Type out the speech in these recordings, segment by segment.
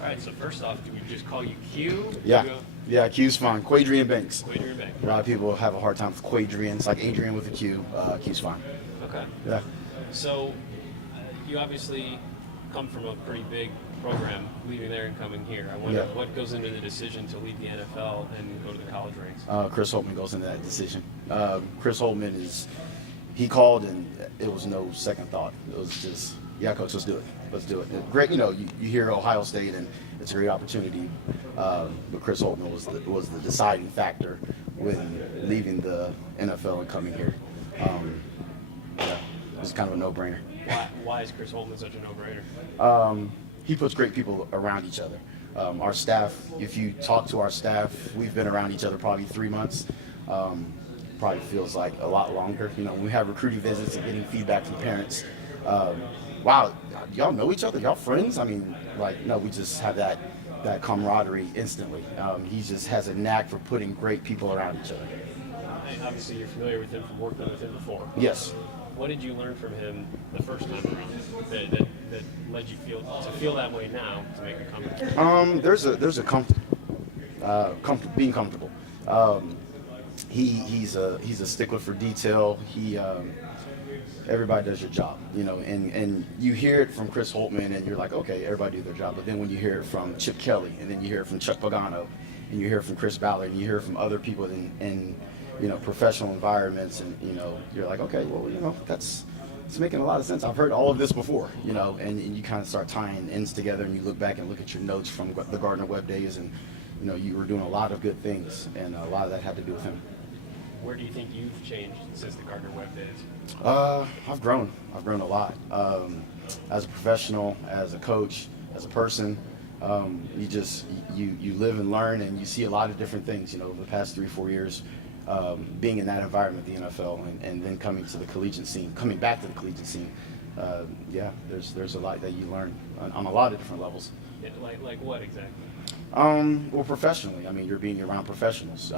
All right, so first off, do we just call you Q? Yeah. Yeah, Q's fine. Quadrian Banks. Quadrian Banks. A lot of people have a hard time with Quadrian. It's like Adrian with a Q. Q's fine. Okay. Yeah. So you obviously come from a pretty big program, leaving there and coming here. I wonder what goes into the decision to leave the NFL and go to the college ranks? Chris Holtman goes into that decision. Chris Holtman he called and it was no second thought. It was just, yeah, coach, let's do it. Let's do it. Great, you hear Ohio State and it's a great opportunity. But Chris Holtman was the deciding factor with leaving the NFL and coming here. Yeah, it was kind of a no-brainer. Why is Chris Holtman such a no-brainer? He puts great people around each other. Our staff, if you talk to our staff, we've been around each other probably 3 months. Probably feels like a lot longer. When we have recruiting visits and getting feedback from parents. Wow, y'all know each other? Y'all friends? I mean, no, we just have that camaraderie instantly. He just has a knack for putting great people around each other. Obviously, you're familiar with him from working with him before. Yes. What did you learn from him the first time around that led you to feel that way now to make a comment? There's a being comfortable. He's a stickler for detail. Everybody does your job, and you hear it from Chris Holtman and you're like, okay, everybody do their job. But then when you hear it from Chip Kelly and then you hear it from Chuck Pagano and you hear it from Chris Ballard and you hear it from other people in professional environments, and you're like, okay, well, it's making a lot of sense. I've heard all of this before, and you kind of start tying ends together, and you look back and look at your notes from the Gardner Webb days, and you were doing a lot of good things, and a lot of that had to do with him. Where do you think you've changed since the Gardner Webb days? I've grown a lot, as a professional, as a coach, as a person. You live and learn, and you see a lot of different things. Over the past 3-4 years. Being in that environment, the NFL, and then coming back to the collegiate scene, there's a lot that you learn on a lot of different levels. Yeah, like what exactly? Well, professionally, you're being around professionals.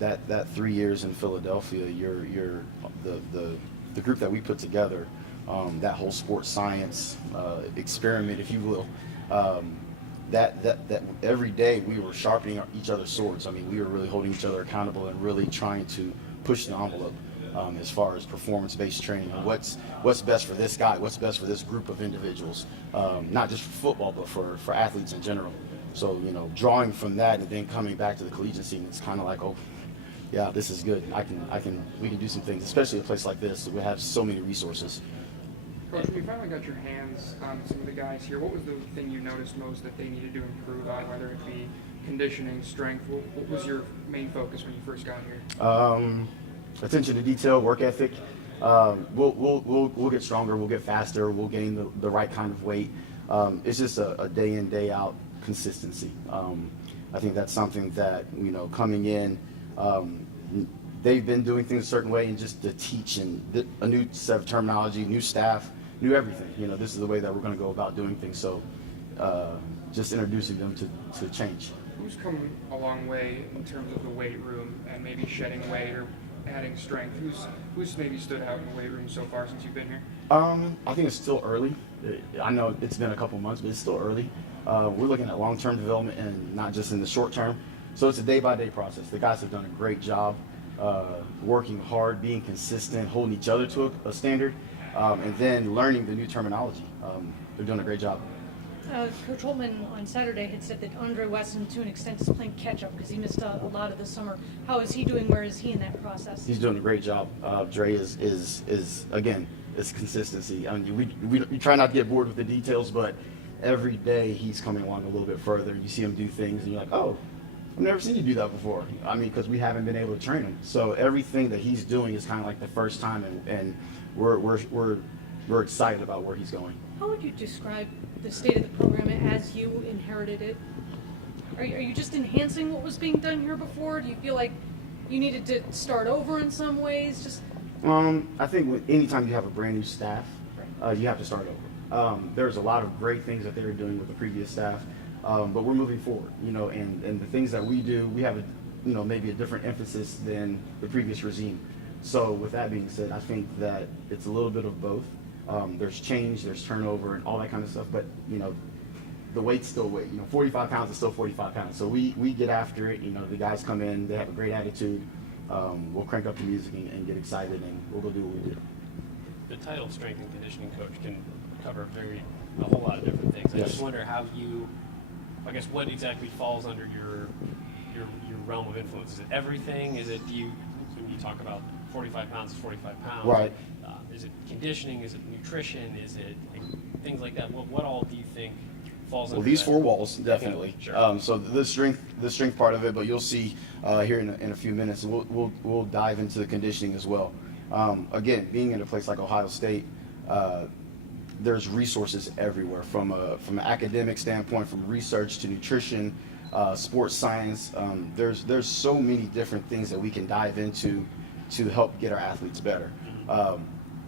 That 3 years in Philadelphia, you're the group that we put together, that whole sports science experiment, if you will. That every day we were sharpening each other's swords. We were really holding each other accountable and really trying to push the envelope as far as performance-based training and what's best for this guy, what's best for this group of individuals, not just for football but for athletes in general. So drawing from that and then coming back to the collegiate scene, it's kind of like, oh, yeah, this is good. We can do some things, especially a place like this. We have so many resources. Coach, when you finally got your hands on some of the guys here, what was the thing you noticed most that they needed to improve on, whether it be conditioning, strength? What was your main focus when you first got here? Attention to detail, work ethic. We'll get stronger, we'll get faster, we'll gain the right kind of weight. It's just a day in, day out consistency. I think that's something that, coming in, they've been doing things a certain way, and just to teach and a new set of terminology, new staff, new everything. This is the way that we're going to go about doing things. So just introducing them to change. Who's come a long way in terms of the weight room and maybe shedding weight or adding strength? Who's maybe stood out in the weight room so far since you've been here? I think it's still early. I know it's been a couple months, but it's still early. We're looking at long-term development and not just in the short term. So it's a day-by-day process. The guys have done a great job working hard, being consistent, holding each other to a standard, and then learning the new terminology. They're doing a great job. Coach Holtman on Saturday had said that Andre Weston, to an extent, is playing catch-up because he missed a lot of the summer. How is he doing? Where is he in that process? He's doing a great job. Dre is again, it's consistency. We try not to get bored with the details, but every day he's coming along a little bit further. You see him do things, and you're like, oh, I've never seen you do that before. Because we haven't been able to train him. So everything that he's doing is kind of like the first time, and we're excited about where he's going. How would you describe the state of the program as you inherited it? Are you just enhancing what was being done here before? Do you feel like you needed to start over in some ways? I think anytime you have a brand new staff, you have to start over. There's a lot of great things that they were doing with the previous staff, but we're moving forward. And the things that we do, we have maybe a different emphasis than the previous regime. So with that being said, I think that it's a little bit of both. There's change, there's turnover, and all that kind of stuff. But the weight's still weight. 45 pounds is still 45 pounds. So we get after it. The guys come in, they have a great attitude. We'll crank up the music and get excited, and we'll go do what we do. The title strength and conditioning coach can cover a whole lot of different things. I Yes. just wonder how what exactly falls under your realm of influence? Is it everything? Is it when you talk about 45 pounds is 45 pounds? Right. Is it conditioning? Is it nutrition? Is it things like that? What all do you think falls under Well, these that? 4 walls, definitely. Sure. So the strength part of it, but you'll see here in a few minutes, and we'll dive into the conditioning as well. Again, being in a place like Ohio State, there's resources everywhere from an academic standpoint, from research to nutrition, sports science. There's so many different things that we can dive into to help get our athletes better.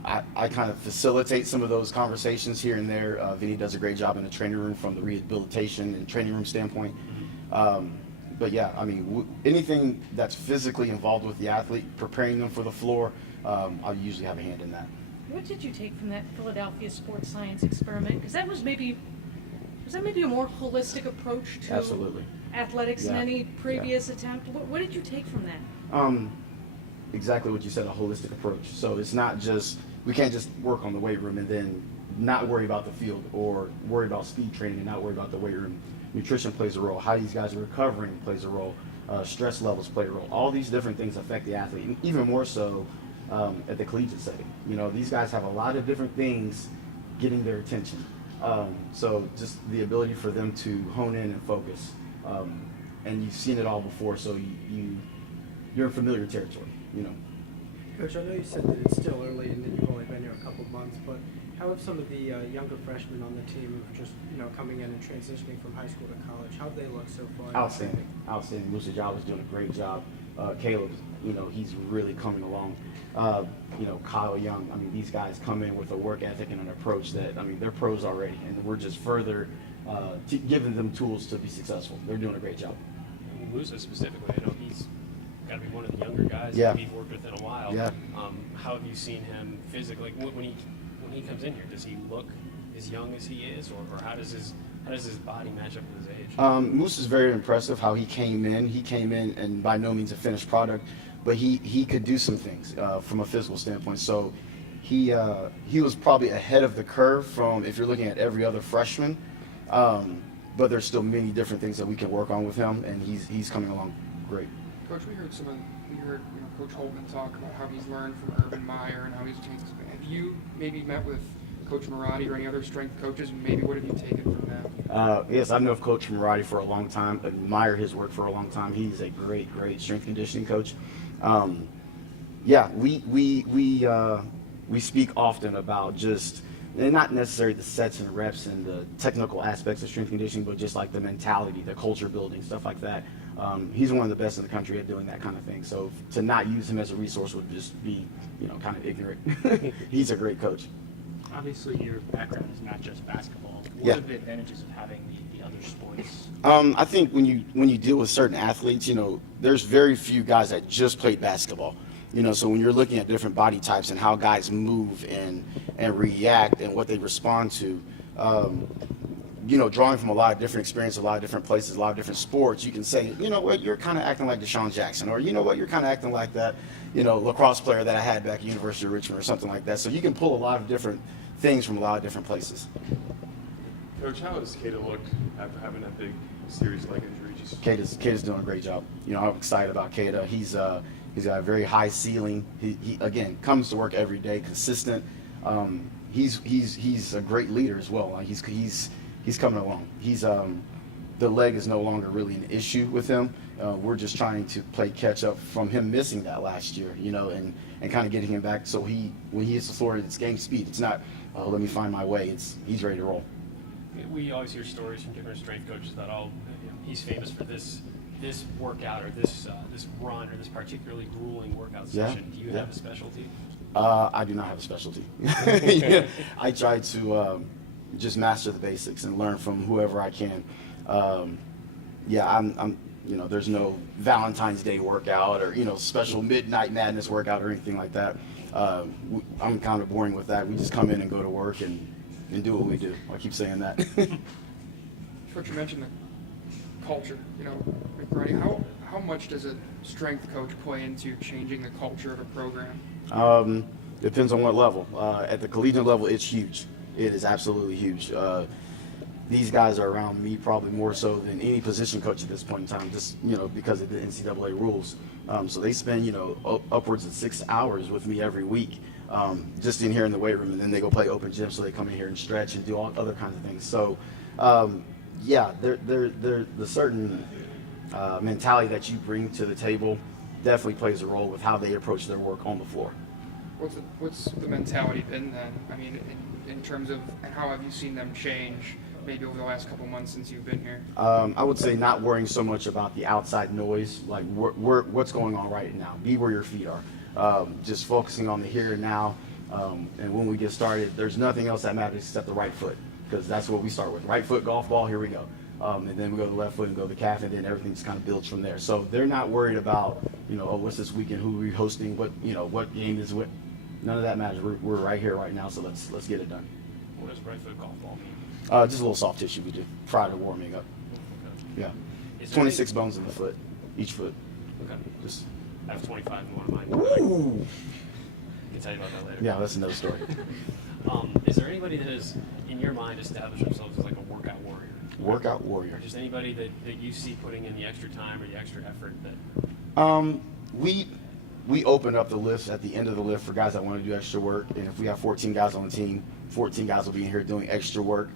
I kind of facilitate some of those conversations here and there. Vinny does a great job in the training room from the rehabilitation and training room standpoint. But yeah, I mean, anything that's physically involved with the athlete, preparing them for the floor, I'll usually have a hand in that. What did you take from that Philadelphia sports science experiment? Because that was maybe a more holistic approach to Absolutely. athletics than Yeah. any previous attempt. What did you take from that? Exactly what you said, a holistic approach. So it's not just, we can't just work on the weight room and then not worry about the field, or worry about speed training and not worry about the weight room. Nutrition plays a role. How these guys are recovering plays a role. Stress levels play a role. All these different things affect the athlete, and even more so at the collegiate setting. These guys have a lot of different things getting their attention. So just the ability for them to hone in and focus. And you've seen it all before, so you're in familiar territory. Coach, I know you said that it's still early and that you've only been here a couple of months, but how have some of the younger freshmen on the team who just coming in and transitioning from high school to college, how have they looked so far? Outstanding. Musa Jawa's doing a great job. Caleb, he's really coming along. Kyle Young, I mean, these guys come in with a work ethic and an approach that, I mean, they're pros already, and we're just further giving them tools to be successful. They're doing a great job. Musa specifically, I know he's got to be one of the younger guys Yeah. that we've worked with in a while. Yeah. How have you seen him physically? When he comes in here, does he look as young as he is, or how does his body match up with his age? Moose is very impressive how he came in. He came in, and by no means a finished product, but he could do some things from a physical standpoint. So he was probably ahead of the curve from, if you're looking at every other freshman. But there's still many different things that we can work on with him, and he's coming along great. Coach, we heard Coach Holtman talk about how he's learned from Urban Meyer and how he's changed. Have you maybe met with Coach Marotti or any other strength coaches, and maybe what have you taken from them? Yes, I've known Coach Marotti for a long time, admire his work for a long time. He's a great strength conditioning coach. Yeah, we speak often about just, and not necessarily the sets and reps and the technical aspects of strength conditioning, but just like the mentality, the culture building, stuff like that. He's one of the best in the country at doing that kind of thing. So to not use him as a resource would just be, kind of ignorant. He's a great coach. Obviously, your background is not just basketball. What Yeah. are the advantages of having the other sports? I think when you deal with certain athletes, there's very few guys that just played basketball. So when you're looking at different body types and how guys move and react and what they respond to, drawing from a lot of different experience, a lot of different places, a lot of different sports, you can say, what, you're kind of acting like Deshaun Jackson, or what, you're kind of acting like that, lacrosse player that I had back at University of Richmond or something like that. So you can pull a lot of different things from a lot of different places. Coach, how has Kata looked after having that big serious leg injury? Kata's doing a great job. I'm excited about Kata. He's got a very high ceiling. He again comes to work every day, consistent. He's a great leader as well. Like he's coming along. The leg is no longer really an issue with him. We're just trying to play catch up from him missing that last year, and kind of getting him back. So when he hits the floor, it's game speed. It's not, let me find my way. He's ready to roll. We always hear stories from different strength coaches that he's famous for this workout or this run or this particularly grueling workout session. Do you have a specialty? I do not have a specialty. I try to just master the basics and learn from whoever I can. I'm there's no Valentine's Day workout or special midnight madness workout or anything like that. I'm kind of boring with that. We just come in and go to work and do what we do. I keep saying that. Coach, you mentioned the culture. You know, McBride, how much does a strength coach play into changing the culture of a program? Depends on what level. At the collegiate level, it's huge. It is absolutely huge. These guys are around me probably more so than any position coach at this point in time, just because of the NCAA rules. So they spend upwards of 6 hours with me every week, just in here in the weight room, and then they go play open gym. So they come in here and stretch and do all other kinds of things. So yeah, the certain mentality that you bring to the table definitely plays a role with how they approach their work on the floor. What's the mentality been then? I mean, in terms of, and how have you seen them change maybe over the last couple months since you've been here? I would say not worrying so much about the outside noise, like what's going on right now. Be where your feet are. Just focusing on the here and now. And when we get started, there's nothing else that matters except the right foot, because that's what we start with. Right foot, golf ball, here we go. And then we go to the left foot and go to the calf, and then everything just kind of builds from there. So they're not worried about, oh, what's this weekend, who are we hosting, what game is what. None of that matters. We're right here, right now, so let's get it done. What does right foot golf ball mean? Just a little soft tissue we do prior to warming up. Okay. Yeah. Is there 26 bones in the foot, each foot. Okay. Just. I have 25 in one of mine. Ooh. I can tell you about that later. Yeah, that's another story. Is there anybody that has, in your mind, established themselves as like a workout warrior? Workout Or warrior. just anybody that you see putting in the extra time or the extra effort that? We open up the lifts at the end of the lift for guys that want to do extra work, and if we have 14 guys on the team, 14 guys will be in here doing extra work.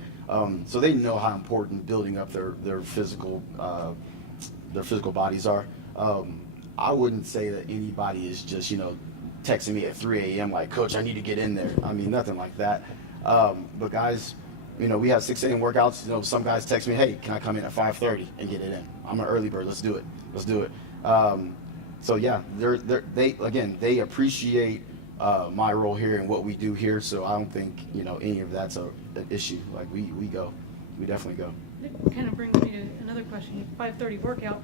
So they know how important building up their physical bodies are. I wouldn't say that anybody is just texting me at 3 a.m. like, Coach, I need to get in there. I mean, nothing like that. But guys, we have 6 a.m. workouts. Some guys text me, hey, can I come in at 5:30 and get it in? I'm an early bird. Let's do it. So yeah, they appreciate my role here and what we do here. So I don't think any of that's an issue. Like we definitely go. It kind of brings me to another question. 5:30 workout.